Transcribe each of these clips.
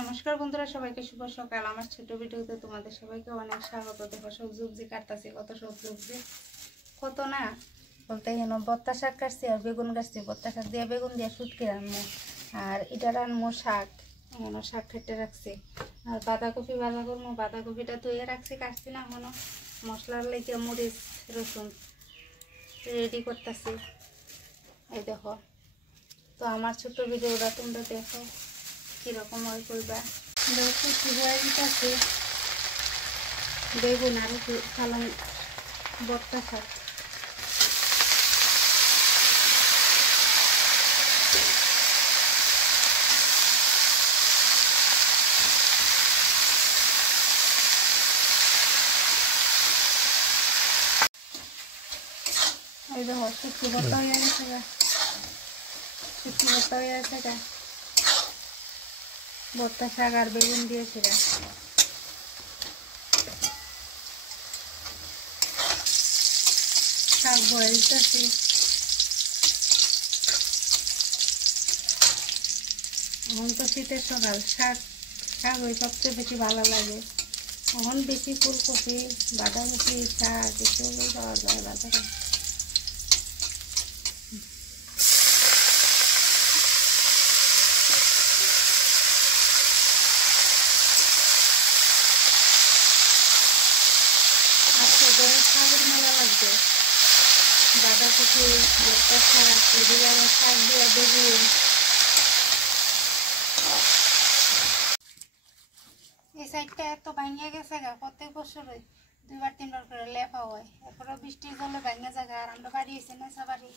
নমস্কার বন্ধুরা, সবাইকে শুভ সকাল। আমার ছোট ভিডিওতে তোমাদের সবাইকে অনেক স্বাগত। দেখো সবজি কাটতেছি, কত সবজি, কত না বলতে হেন বত্তা শাক কাটছি আর বেগুন কাটছি। বত্তা শাক দিয়ে বেগুন দিয়ে শুটকি রান্না, আর এটা রান্নু শাক, এমন শাক কেটে রাখছি। আর বাঁধাকপি ভাজা করবো, বাঁধাকপিটা ধুয়ে রাখছি, কাটছি না এখনো। মশলার লেগে মরিচ রসুন রেডি করতেছি। এই দেখো, তো আমার ছোট ভিডিওটা তোমরা দেখো কিরকম হয় করবা। কুচি হয়ে দিতেছে বেগুন আর পালং বর্তা শাক। এই দেখো শুক্তি বর্তা হয়ে গেছে গা, শুক্তি বর্তা হয়ে গেছে গা। বর্তা শাক আর বেগুন দিয়েছে গা। শাক বয়েল দিতেছি। এখন তো শীতের সকাল, শাক ওই সবচেয়ে বেশি ভালো লাগে। এখন বেশি ফুলকপি বাঁধাকপি শাক এসবই পাওয়া যায় বাজারে। আজকে গরমের শাকের মেলা লাগবে। বাঁধাকপি বর্তা শাক, এদিকে আবার শাক দিয়ে বেগুন। এই সাইডটা এত ভাঙিয়ে গেছে গা, প্রত্যেক বছরই 2-3 বার করে লেপা হয়। এরপরে বৃষ্টির জলে ভাঙে জায়গা। আর আমরা বাড়ি হয়েছে নেশা বাড়ি,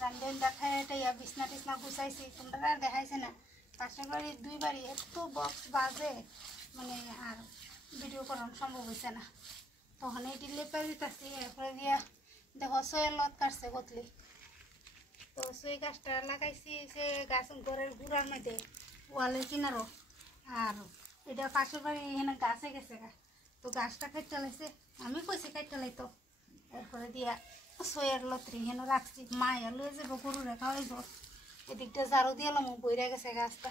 রান্ধন দেখায় এটাই বিছনা টিছনা গুছাইছি, তোমরা আর দেখাইছে না। পাশের বাড়ি 2 বাড়ি এত বক্স বাজে, মানে আর ভিডিও করানো সম্ভব হয়েছে না। তখন এটি লেপা দিতেছি। এরপরে দিয়া দেখো সয়ের লত কাটছে গতলি, তো সই গাছটা লাগাইছি সে গাছ ঘরের গুড়ার মধ্যে ওয়ালের কিনারও। আর এটা পাশের বাড়ি এখানে গাছে গেছে গা, তো গাছটা কাটতে লাইছে, আমি কইছি কাটতে লাইতো। এরপরে দিয়া সয়ের লত্রি হেন রাখছি, মায়া লয়ে যাবো গরুরে খাওয়াইব। এদিকটা ঝাড়ু দিয়ে এলাম, বইরা গেছে গাছটা।